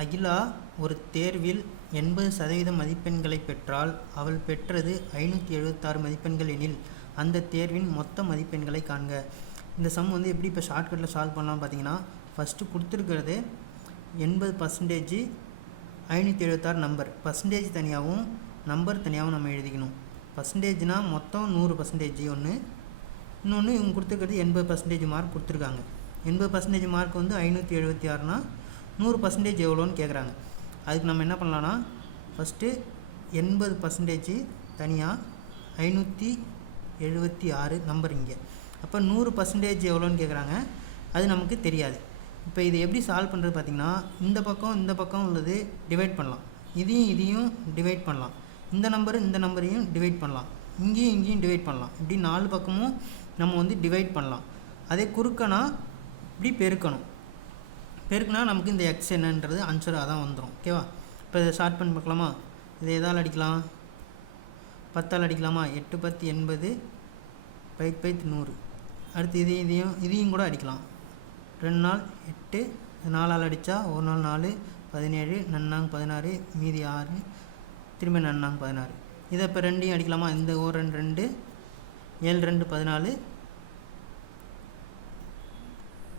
அகிலா ஒரு தேர்வில் 80% மதிப்பெண்களை பெற்றால் அவள் பெற்றது 576 மதிப்பெண்கள் எனில் அந்த தேர்வின் மொத்த மதிப்பெண்களை காண்க. இந்த சம் வந்து எப்படி இப்போ ஷார்ட்கட்டில் சால்வ் பண்ணலாம் பார்த்தீங்கன்னா, ஃபஸ்ட்டு கொடுத்துருக்கிறது 80% 576 நம்பர். பர்சன்டேஜ் தனியாகவும் நம்பர் தனியாகவும் நம்ம எழுதிக்கணும். பர்சன்டேஜ்னால் மொத்தம் 100% ஒன்று, இன்னொன்று இவங்க கொடுத்துருக்கிறது 80% மார்க் கொடுத்துருக்காங்க. 80% மார்க் வந்து 576னா 100% எவ்வளோன்னு கேட்குறாங்க. அதுக்கு நம்ம என்ன பண்ணலான்னா, ஃபஸ்ட்டு 80% தனியாக 576 நம்பர் இங்கே. அப்போ 100% எவ்வளோன்னு கேட்குறாங்க, அது நமக்கு தெரியாது. இப்போ இது எப்படி சால்வ் பண்ணுறது பார்த்திங்கன்னா, இந்த பக்கம் உள்ளது டிவைட் பண்ணலாம், இதையும் டிவைட் பண்ணலாம், இந்த நம்பரையும் டிவைட் பண்ணலாம், இங்கேயும் டிவைட் பண்ணலாம். இப்படி 4 பக்கமும் நம்ம வந்து டிவைட் பண்ணலாம். அதே குறுக்கனா இப்படி பெருக்குனா நமக்கு இந்த எக்ஸ் என்னன்றது ஆன்சர் அதான் வந்துடும். ஓகேவா? இப்போ இதை ஷார்ட் பண்ணி பார்க்கலாமா? இதை எதால் அடிக்கலாம்? 10ஆல் அடிக்கலாமா? 8 10 80, 5 100. அடுத்து இதையும் கூட அடிக்கலாம். 2 நாள் 8, 4ஆல் அடித்தா 1 நாள் 4 17, நன்னாங்க 16, மீதி 6, திரும்ப நன்னாங்க 16. இதை இப்போ ரெண்டையும் அடிக்கலாமா? இந்த 1 2 7 2 14,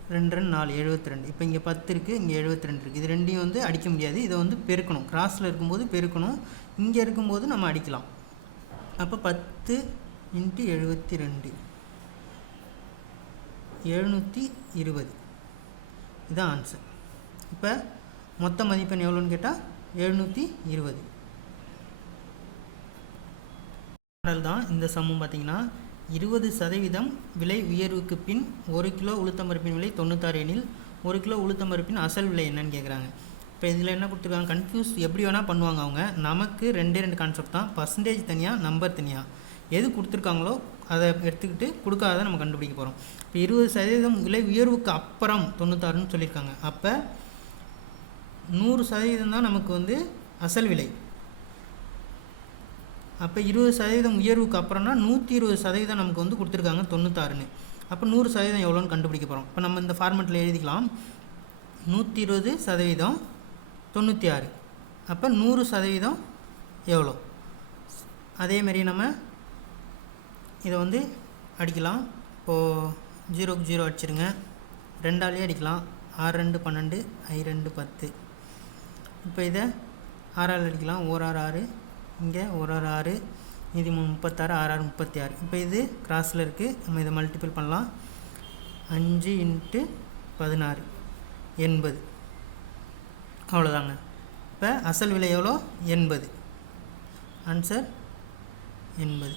2 2 4 72. இப்போ இங்கே 10 இருக்குது, இங்கே 72 இருக்குது. இது ரெண்டையும் வந்து அடிக்க முடியாது. இதை வந்து பெருக்கணும். கிராஸில் இருக்கும்போது பெருக்கணும், இங்கே இருக்கும்போது நம்ம அடிக்கலாம். அப்போ 10 × 72 720. இதுதான் ஆன்சர். இப்போ மொத்த மதிப்பெண் எவ்வளோன்னு கேட்டால் 720. மாடல் தான் இந்த சம்மும் பார்த்திங்கன்னா, 20% விலை உயர்வுக்கு பின் 1 கிலோ உளுத்தம்பருப்பின் விலை 96 எனில் 1 கிலோ உளுத்தம்பருப்பின் அசல் விலை என்னன்னு கேட்குறாங்க. இப்போ இதில் என்ன கொடுத்துருக்காங்க, கன்ஃபியூஸ் எப்படி வேணால் பண்ணுவாங்க அவங்க. நமக்கு 2 கான்செப்ட் தான், பர்சன்டேஜ் தனியாக நம்பர் தனியாக. எது கொடுத்துருக்காங்களோ அதை எடுத்துக்கிட்டு கொடுக்காத நம்ம கண்டுபிடிக்க போகிறோம். இப்போ 20% விலை உயர்வுக்கு அப்புறம் 96ன்னு சொல்லியிருக்காங்க. அப்போ 100% தான் நமக்கு வந்து அசல் விலை. அப்போ 20% உயர்வுக்கு அப்புறம்னா 120% நமக்கு வந்து கொடுத்துருக்காங்க 96ன்னு. அப்போ 100% எவ்வளோன்னு கண்டுபிடிக்க போகிறோம். இப்போ நம்ம இந்த ஃபார்மெட்டில் எழுதிக்கலாம். 120% 96. அப்போ 100% எவ்வளோ? அதேமாரி நம்ம இதை வந்து அடிக்கலாம். இப்போது 0க்கு 0 அடிச்சிருங்க. 2ஆலேயே அடிக்கலாம். 6 2 12, I 2 10. இப்போ இதை 6ஆல் அடிக்கலாம். 1 6 6, இங்கே 1 6 6, மீதி 36, 6 6 36. இப்போ இது கிராஸில் இருக்குது. நம்ம இதை மல்டிபிள் பண்ணலாம். 5 × 16 80. அவ்வளோதாங்க. இப்போ அசல் விலை எவ்வளோ? 80. ஆன்சர் 80.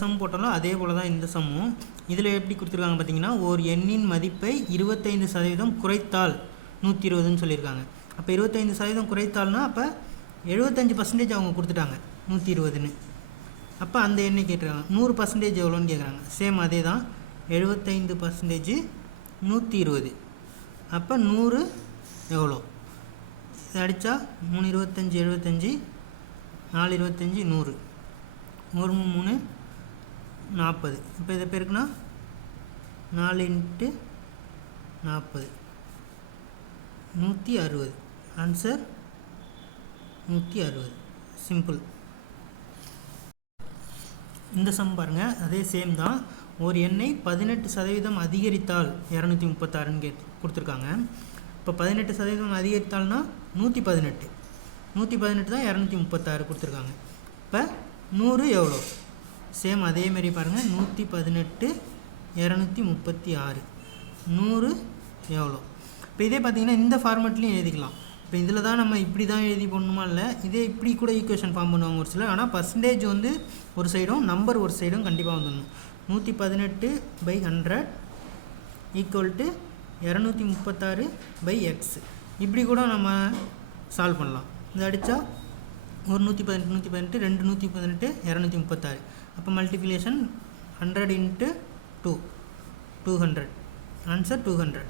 சம் போட்டாலும் அதே போல் தான் இந்த சம்மும். இதில் எப்படி கொடுத்துருக்காங்க பார்த்தீங்கன்னா, ஒரு எண்ணின் மதிப்பை 25% குறைத்தால் 120ன்னு சொல்லியிருக்காங்க. அப்போ 25% குறைத்தால்னா அப்போ 75% அவங்க கொடுத்துட்டாங்க 120ன்னு. அப்போ அந்த எண்ணை கேட்டுருக்காங்க. 100% எவ்வளோன்னு கேட்குறாங்க. சேம் அதே தான், 75% 120. அப்போ 100 எவ்வளோ? இதை அடித்தா 3 25 75, 4 25 100, 1 3 40. இப்போ இதை பெருக்குனா 4 × 40 160. ஆன்சர் 160. சிம்பிள். இந்த சம் பாருங்கள், அதே சேம் தான். ஒரு எண்ணை 18% அதிகரித்தால் 236ன்னு கொடுத்துருக்காங்க. இப்போ 18% அதிகரித்தால்னா 118. 118 தான் 236 கொடுத்துருக்காங்க. இப்போ 100 எவ்வளோ? சேம் அதேமாரி பாருங்கள், 118 236, 100 எவ்வளோ? இப்போ இதே பார்த்திங்கன்னா இந்த ஃபார்மெட்லேயும் எழுதிக்கலாம். இப்போ இதில் தான் நம்ம இப்படி தான் எழுதி போடணுமா? இல்லை, இதே இப்படி கூட ஈக்குவேஷன் ஃபார்ம் பண்ணுவாங்க ஒரு சிலர். ஆனால் பர்சன்டேஜ் வந்து ஒரு சைடும் நம்பர் ஒரு சைடும் கண்டிப்பாக வந்துடணும். 118/100 = 236/x. இப்படி கூட நம்ம சால்வ் பண்ணலாம். இதை அடித்தா ஒரு 118 118, 2 118 236. அப்போ மல்டிப்ளிகேஷன் 100 × 2 200. ஆன்சர் 200.